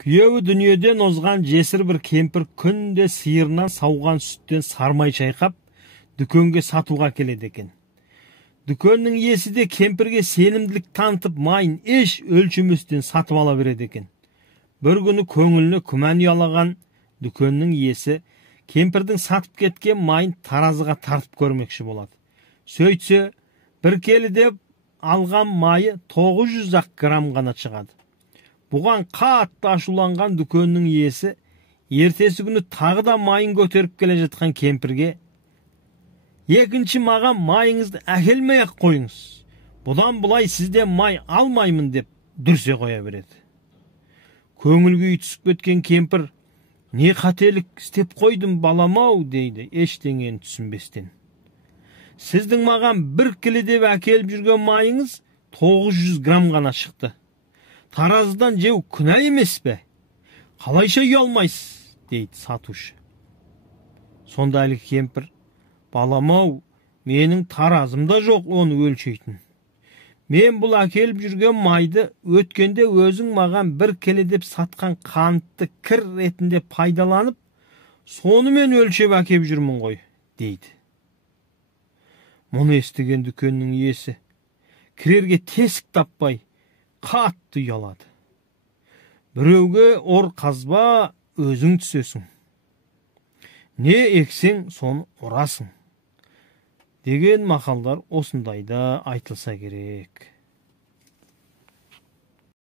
Күйеуі дүниеден озған жесір бір кемпір күнде сиырынан сауған сүттен сармай шайқап, дүкенге сатуға келеді екен. Дүкеннің иесі де кемпірге сенімділік танытып, майын еш өлшеместен сатып ала береді екен. Бір күні көңіліне күмән ұялаған дүкеннің иесі кемпірдің сатып кеткен майын таразыға тартып көрмекші болады. Сөйтсе, бір келі деп алған майы 900 грамм ғана шығады. Бұған қатты ашуланған дүкеннің иесі ертесі күні тағы да майын көтеріп келе жатқан кемпірге: екінші маған майыңызды әкелмей-ақ қойыңыз. Бұдан бұлай сізден май алмаймын деп дүрсе қоя береді. Көңіл күйі түсіп кеткен кемпір: не қателік істеп қойдым балам-ау дейді, ештеңені түсінбестен. Сіздің маған бір келі деп әкеліп жүрген майыңыз 900 грамм ғана шықты. Таразыдан жеу күнә емес пе? Қалайша ұялмайсыз, дейді сатушы. Сонда әлгі кемпір: балам-ау, менің таразымда жоқ оны өлшейтін. Мен бұл әкеліп жүрген майды өткенде өзің маған бір келі деп сатқан қантты кір ретінде пайдаланып, сонымен өлшеп әкеп жүрмін ғой, дейді. Мұны естіген дүкеннің иесі кірерге тесік таппай қатты ұялады. Біреуге ор қазба, өзің түсесің. Не ексең, соны орасың. Деген мақалдар осындайда айтылса керек.